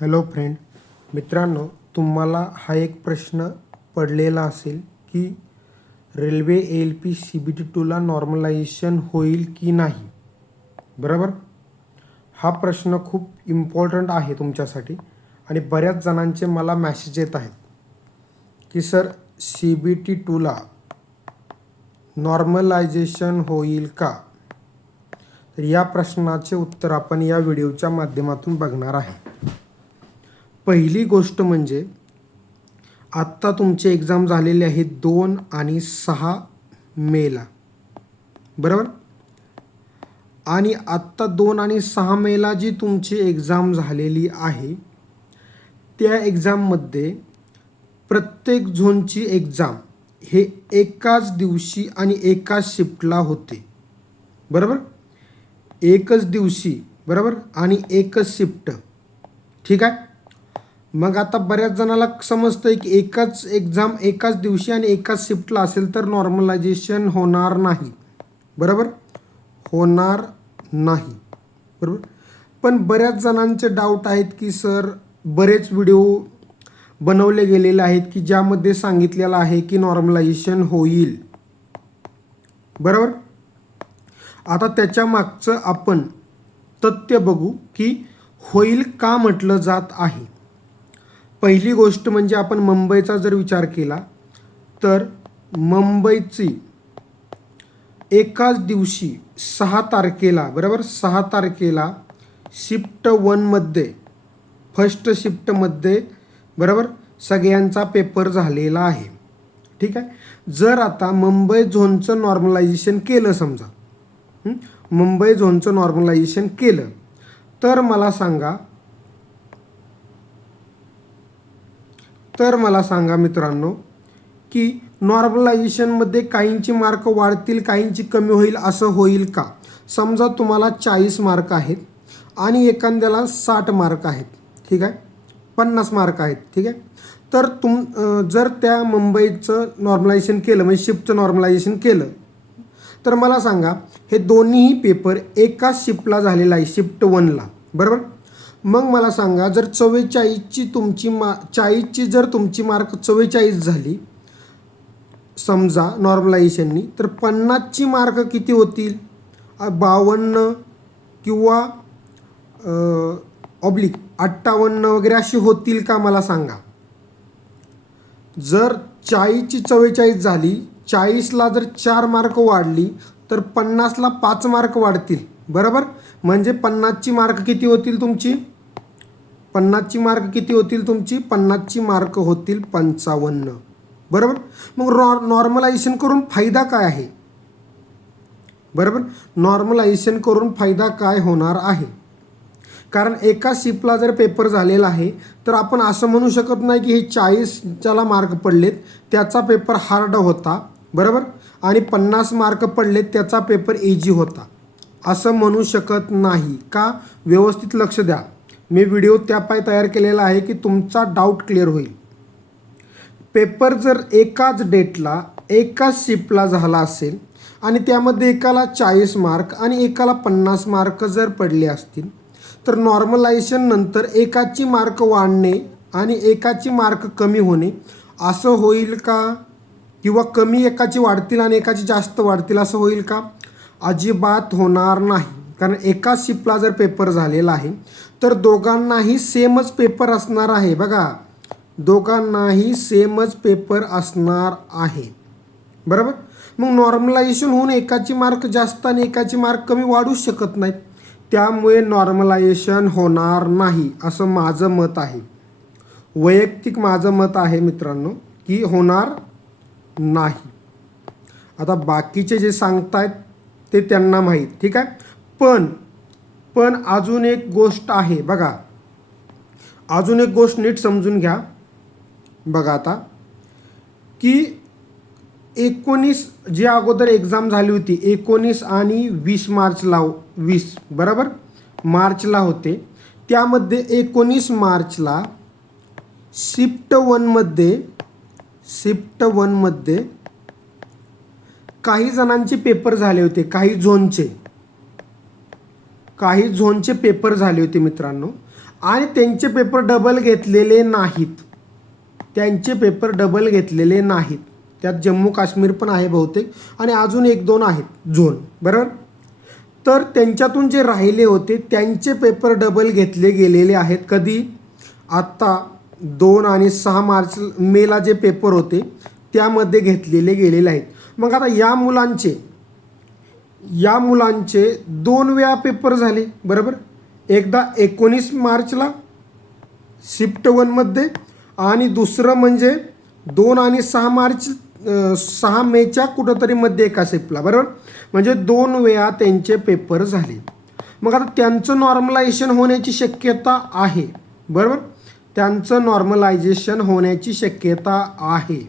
Hello friend मित्रांनो तुम्हाला हा एक प्रश्न पडलेला असेल की railway L P C B T टूला normalisation होईल की नाही? बरोबर? हा प्रश्न खूप इम्पॉर्टंट आहे तुमच्यासाठी आणि बऱ्याच जणांचे मला मॅसेज येत आहेत की सर सी बी टी टूला नॉर्मलायझेशन होईल का? तर या प्रश्नाचे उत्तर आपण या व्हिडिओच्या माध्यमातून बघणार आहे. पहिली गोष्ट म्हणजे आत्ता तुमचे एक्झाम झालेले आहे दोन आणि सहा मेला. बरोबर? आणि आत्ता दोन आणि सहा मेला जी तुमची एक्झाम झालेली आहे त्या एक्झाममध्ये प्रत्येक झोनची एक्झाम हे एकाच दिवशी आणि एकाच शिफ्टला होते. बरोबर? एकच दिवशी बरोबर? आणि एकच शिफ्ट ठीक आहे? मग आता बऱ्याच जणाला समजतं आहे की एकाच एक्झाम एकाच दिवशी आणि एकाच शिफ्टला असेल तर नॉर्मलायझेशन होणार नाही. बरोबर? होणार नाही. बरोबर? पण बऱ्याच जणांचे डाऊट आहेत की सर बरेच व्हिडिओ बनवले गेलेले आहेत की ज्यामध्ये सांगितलेलं आहे की नॉर्मलायझेशन होईल. बरोबर? आता त्याच्या मागचं आपण तथ्य बघू की होईल का म्हटलं जात आहे. पहिली गोष्ट म्हणजे आपण मुंबईचा जर विचार केला तर मुंबईची एकाच दिवशी सहा तारखेला बरोबर? सहा तारखेला शिफ्ट वनमध्ये फर्स्ट शिफ्टमध्ये बरोबर? सगळ्यांचा पेपर झालेला आहे. ठीक आहे? जर आता मुंबई झोनचं नॉर्मलायझेशन केलं समजा मुंबई झोनचं नॉर्मलायझेशन केलं तर मला सांगा तर मला सांगा मित्रांनो की नॉर्मलायझेशनमध्ये काहींची मार्क वाढतील काहींची कमी होईल असं होईल का? समजा तुम्हाला चाळीस मार्क आहेत आणि एखाद्याला साठ मार्क आहेत ठीक आहे? पन्नास मार्क आहेत ठीक आहे? तर तुम जर त्या मुंबईचं नॉर्मलायझेशन केलं म्हणजे शिफ्टचं नॉर्मलायझेशन केलं तर मला सांगा हे दोन्हीही पेपर एकाच शिफ्टला झालेला आहे शिफ्ट वनला बरोबर? मग मला सांगा जर चव्वेचाळीसची तुमची मा चाळीसची जर तुमची मार्क चव्वेचाळीस झाली समजा नॉर्मलायझेशननी तर पन्नासची मार्क किती होतील? बावन्न किंवा ऑब्लिक अठ्ठावन्न वगैरे अशी होतील का मला सांगा? जर चाळीसची चव्वेचाळीस झाली चाळीसला जर चार मार्क वाढली तर पन्नासला पाच मार्क वाढतील. बरोबर? म्हणजे पन्नासची मार्क किती होतील तुमची? पन्नासची मार्क किती होतील तुमची? पन्नासची मार्क होतील पंचावन्न. बरोबर? मग नॉ नॉर्मलायझेशन करून फायदा काय आहे? बरोबर? नॉर्मलायझेशन करून फायदा काय होणार आहे? कारण एका शिपला जर पेपर झालेला आहे तर आपण असं म्हणू शकत नाही की हे चाळीस ज्याला मार्क पडलेत त्याचा पेपर हार्ड होता बरोबर? आणि पन्नास मार्क पडलेत त्याचा पेपर इजी होता. असं म्हणू शकत नाही. का? व्यवस्थित लक्ष द्या. मी व्हिडिओ त्यापाय तयार केलेला आहे की तुमचा डाऊट क्लिअर होईल. पेपर जर एकाच डेटला एकाच शिफ्टला झाला असेल आणि त्यामध्ये एकाला चाळीस मार्क आणि एकाला पन्नास मार्क जर पडले असतील तर नॉर्मलायझेशन नंतर एकाची मार्क वाढणे आणि एकाची मार्क कमी होणे असं होईल का? किंवा कमी एकाची वाढतील आणि एकाची जास्त वाढतील असं होईल का? अजिबात होणार नाही. कारण एकाच शिफ्टला जर पेपर झालेला आहे तर दोघांनाही सेमच पेपर असणार आहे. बघा दोघांनाही सेमच पेपर असणार आहे. बरोबर? मग नॉर्मलायझेशन होऊन एकाची मार्क जास्त आणि एकाची मार्क कमी वाढूच शकत नाही. त्यामुळे नॉर्मलायझेशन होणार नाही असं माझं मत आहे. वैयक्तिक माझं मत आहे मित्रांनो की होणार नाही. आता बाकीचे जे सांगतायत ते त्यांना माहीत. ठीक आहे? पण पण अजून एक गोष्ट आहे. बघा. अजून एक गोष्ट नीट समजून घ्या. बघा आता. की एकोणीस जी अगोदर एक्झाम झाली होती एकोणीस आणि वीस मार्चला हो, वीस बरोबर? मार्चला होते. त्यामध्ये एकोणीस मार्चला शिफ्ट वनमध्ये शिफ्ट वनमध्ये काही जणांचे पेपर झाले होते काही झोनचे. काही झोनचे पेपर झाले होते मित्रांनो. आणि त्यांचे पेपर डबल घेतलेले नाहीत. त्यांचे पेपर डबल घेतलेले नाहीत. त्यात जम्मू काश्मीर पण आहे बहुतेक आणि अजून एक दोन आहेत झोन. बरोबर? तर त्यांच्यातून जे राहिले होते त्यांचे पेपर डबल घेतले गेलेले आहेत कधी? आत्ता दोन आणि सहा मार्च मेला जे पेपर होते त्यामध्ये घेतलेले गेलेले आहेत. मग आता या मुलांचे या मुलांचे दोन वेळा पेपर झाले बरोबर? एकदा एकोणीस मार्चला शिफ्ट वनमध्ये आणि दुसरं म्हणजे दोन आणि सहा मार्च सहा मेच्या कुठंतरी मध्ये एका शिफ्टला बरोबर? म्हणजे दोन वेळा त्यांचे पेपर झाले. मग आता त्यांचं नॉर्मलायझेशन होण्याची शक्यता आहे बरोबर? त्यांचं नॉर्मलायझेशन होण्याची शक्यता आहे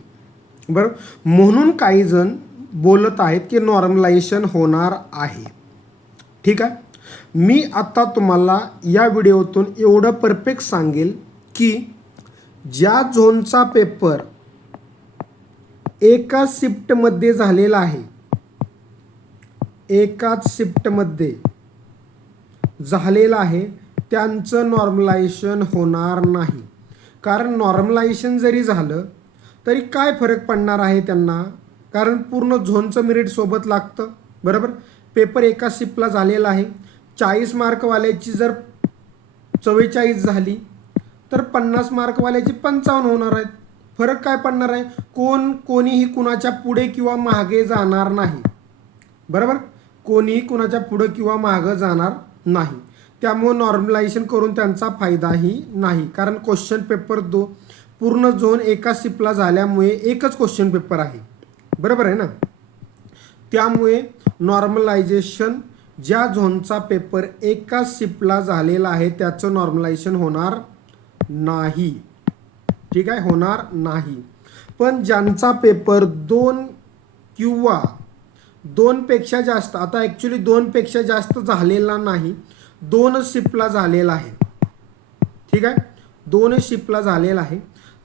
बरोबर? म्हणून काही जण बोलत आहेत की नॉर्मलायझेशन होणार आहे. ठीक आहे? मी आता तुम्हाला या व्हिडिओतून एवढं परफेक्ट सांगेल की ज्या झोनचा पेपर एका शिफ्टमध्ये झालेला आहे एकाच शिफ्टमध्ये झालेला आहे त्यांचं नॉर्मलायझेशन होणार नाही. कारण नॉर्मलायझेशन जरी झालं तरी काय फरक पडणार आहे त्यांना? कारण पूर्ण झोनचं मेरिट सोबत लागतं. बरोबर? पेपर एका शिपला झालेला आहे. चाळीस मार्कवाल्याची जर चव्वेचाळीस झाली तर पन्नास मार्कवाल्याची पंचावन्न होणार आहेत. फरक काय पडणार आहे? कोण कोणीही कुणाच्या पुढे किंवा मागे जाणार नाही. बरोबर? कोणीही कुणाच्या पुढं किंवा मागं जाणार नाही. त्यामुळं नॉर्मलायझेशन करून त्यांचा फायदाही नाही. कारण क्वेश्चन पेपर दो पूर्ण झोन एका शिपला झाल्यामुळे एकच क्वेश्चन पेपर आहे. बरोबर आहे ना? त्यामुळे नॉर्मलायझेशन ज्या झोनचा पेपर एका शिपला झालेला आहे त्याचं नॉर्मलायझेशन होणार नाही. ठीक आहे? होणार नाही. पण ज्यांचा पेपर दोन किंवा दोनपेक्षा जास्त आता ॲक्च्युली दोनपेक्षा जास्त झालेला नाही दोन शिपला झालेला आहे. ठीक आहे? दोन शिपला झालेला आहे.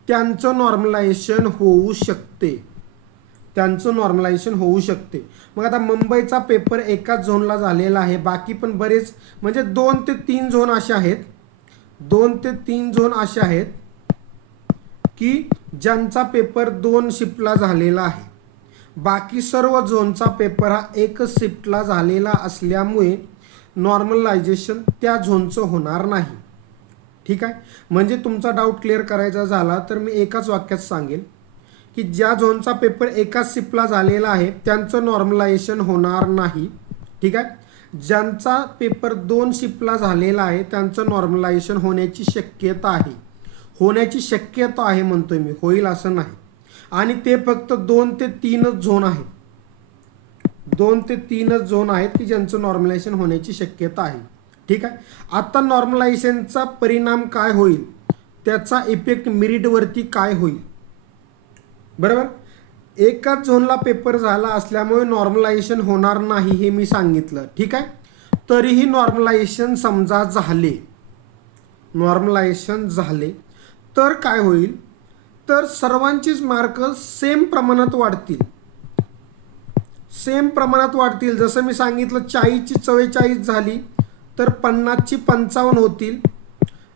त्यांचं नॉर्मलायझेशन होऊ शकते. त्यांचं नॉर्मलायझेशन होऊ शकते. मग आता मुंबईचा पेपर एकाच झोनला झालेला आहे. बाकी पण बरेच म्हणजे दोन ते तीन झोन असे आहेत. दोन ते तीन झोन असे आहेत की ज्यांचा पेपर दोन शिफ्टला झालेला आहे. बाकी सर्व झोनचा पेपर हा एकच शिफ्टला झालेला असल्यामुळे नॉर्मलायझेशन त्या झोनचं होणार नाही. ठीक आहे? म्हणजे तुमचा डाऊट क्लिअर करायचा झाला तर मी एकाच वाक्यात सांगेल. की ज्या झोनचा पेपर एकाच शिफ्टला झालेला आहे त्यांचं नॉर्मलायझेशन होणार नाही. ठीक आहे? ज्यांचा पेपर दोन शिफ्टला झालेला आहे त्यांचं नॉर्मलायझेशन होण्याची शक्यता आहे. होण्याची शक्यता आहे म्हणतोय मी. होईल असं नाही. आणि ते फक्त दोन ते तीनच झोन आहेत. दोन ते तीनच झोन आहेत की ज्यांचं नॉर्मलायझेशन होण्याची शक्यता आहे. ठीक आहे? आता नॉर्मलायझेशनचा परिणाम काय होईल? त्याचा इफेक्ट मिरिटवरती काय होईल? बरोबर? एकाच झोनला पेपर झाला असल्यामुळे नॉर्मलायझेशन होणार नाही हे मी सांगितलं. ठीक आहे? तरीही नॉर्मलायझेशन समजा झाले. नॉर्मलायझेशन झाले. तर काय होईल? तर सर्वांचीच मार्क सेम प्रमाणात वाढतील. सेम प्रमाणात वाढतील. जसं मी सांगितलं चाळीसची चव्वेचाळीस झाली तर पन्नासची पंचावन्न होतील.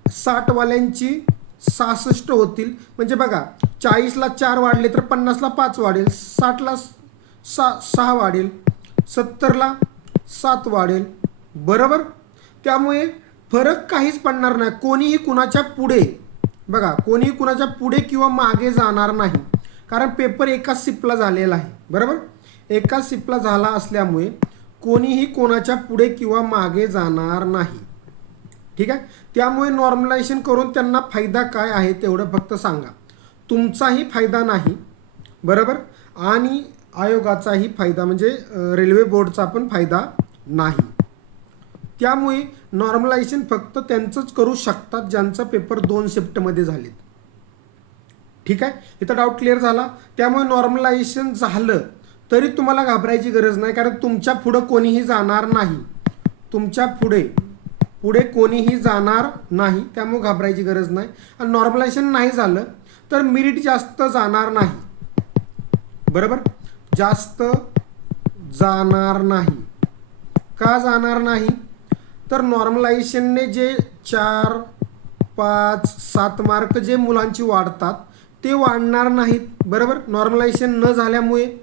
साठवाल्यांची सहासष्ट होतील. म्हणजे बघा चाळीसला चार वाढले तर पन्नासला पाच वाढेल. साठला सा सहा वाढेल. सत्तरला सात वाढेल. बरोबर? त्यामुळे फरक काहीच पडणार नाही. कोणीही कुणाच्या पुढे बघा कोणीही कुणाच्या पुढे किंवा मागे जाणार नाही. कारण पेपर एकाच सिपला झालेला आहे. बरोबर? एकाच सिपला झाला असल्यामुळे कोणीही कोणाच्या पुढे किंवा मागे जाणार नाही. ठीक आहे? त्यामुळे नॉर्मलायझेशन करून त्यांना फायदा काय आहे तेवढं फक्त सांगा. तुमचाही फायदा नाही बरोबर? आणि आयोगाचाही फायदा म्हणजे रेल्वे बोर्डचा पण फायदा नाही. त्यामुळे नॉर्मलायझेशन फक्त त्यांचंच करू शकतात ज्यांचा पेपर दोन शिफ्टमध्ये झालेत. ठीक आहे? इथं डाऊट क्लिअर झाला. त्यामुळे नॉर्मलायझेशन झालं तरी तुम्हाला घाबरायची गरज नाही कारण तुमच्या पुढं कोणीही जाणार नाही. तुमच्यापुढे पुढे कोणीही जाणार नाही त्यामुळे घाबरायची गरज नाही. आणि नॉर्मलायझेशन नाही झालं तर मिरिट जास्त जाणार नाही. बरोबर? जास्त जाणार नाही. का जाणार नाही? तर नॉर्मलायझेशनने जे चार पाच सात मार्क जे मुलांची वाढतात ते वाढणार नाहीत. बरोबर? नॉर्मलायझेशन न झाल्यामुळे.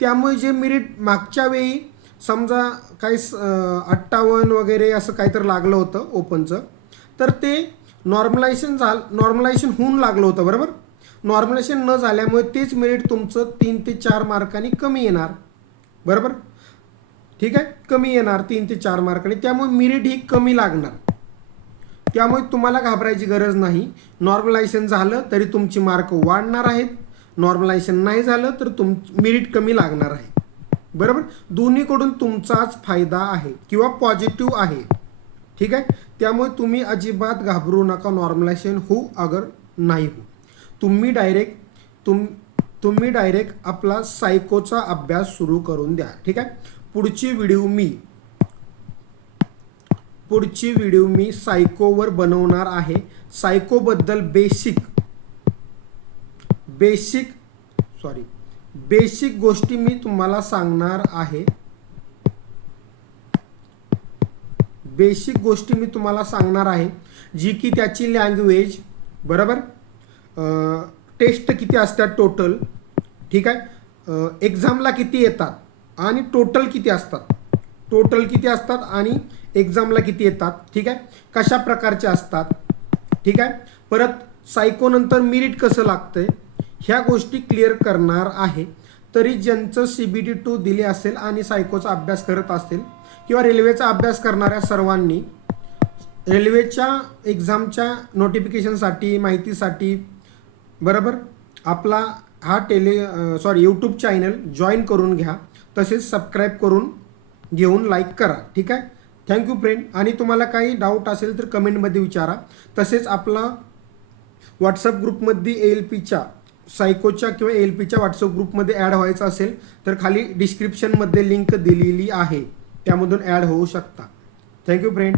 त्यामुळे जे मिरीट मागच्या वेळी समजा काही स- अठ्ठावन्न वगैरे असं काहीतरी लागलं होतं ओपनचं तर ते नॉर्मलायझेशन झालं नॉर्मलायझेशन होऊन लागलं होतं बरोबर? नॉर्मलायझेशन न झाल्यामुळे तेच मेरिट तुमचं तीन ते चार मार्कांनी कमी येणार बरोबर? ठीक आहे? कमी येणार तीन ते चार मार्कांनी त्यामुळे मेरिट ही कमी लागणार. त्यामुळे तुम्हाला घाबरायची गरज नाही. नॉर्मलायझेशन झालं तरी तुमची मार्क वाढणार आहेत. नॉर्मलायझेशन नाही झालं तर तुम मेरिट कमी लागणार आहे. बरोबर? दोन्हीकडून तुमचाच फायदा आहे किंवा पॉझिटिव्ह आहे. ठीक आहे? त्यामुळे तुम्ही अजिबात घाबरू नका नॉर्मलायझेशन होऊ अगर नाही हो तुम्ही डायरेक्ट तुम तुम्ही डायरेक्ट आपला सायकोचा अभ्यास सुरू करून द्या ठीक आहे? पुढची व्हिडिओ मी पुढची व्हिडिओ मी सायकोवर बनवणार आहे. सायकोबद्दल बेसिक बेसिक सॉरी बेसिक गोष्टी मी तुम्हाला सांगणार आहे. बेसिक गोष्टी मी तुम्हाला सांगणार आहे जी की त्याची लँग्वेज बरोबर? टेस्ट किती असतात टोटल ठीक आहे? एक्झामला किती येतात? आणि टोटल किती असतात? टोटल किती असतात आणि एक्झामला किती येतात? ठीक आहे? कशा प्रकारचे असतात? ठीक आहे? परत सायकोनंतर मिरिट कसं लागतंय? ह्या गोष्टी क्लिअर करणार आहे. तरी ज्यांचं सी बी टी टू दिले असेल आणि सायकोचा अभ्यास करत असेल किंवा रेल्वेचा अभ्यास करणाऱ्या सर्वांनी रेल्वेच्या एक्झामच्या नोटिफिकेशनसाठी माहितीसाठी बरोबर? आपला हा टेले सॉरी यूट्यूब चॅनल जॉईन करून घ्या. तसेच सबस्क्राईब करून घेऊन लाईक करा. ठीक आहे? थँक्यू फ्रेंड आणि तुम्हाला काही डाऊट असेल तर कमेंटमध्ये विचारा. तसेच आपला व्हॉट्सअप ग्रुपमध्ये ए एल पीच्या सायकोच्या किंवा ए एल पीच्या व्हॉट्सअप ग्रुपमध्ये ॲड व्हायचं असेल तर खाली डिस्क्रिप्शनमध्ये लिंक दिलेली आहे. त्यामधून ॲड होऊ शकता. Thank you friend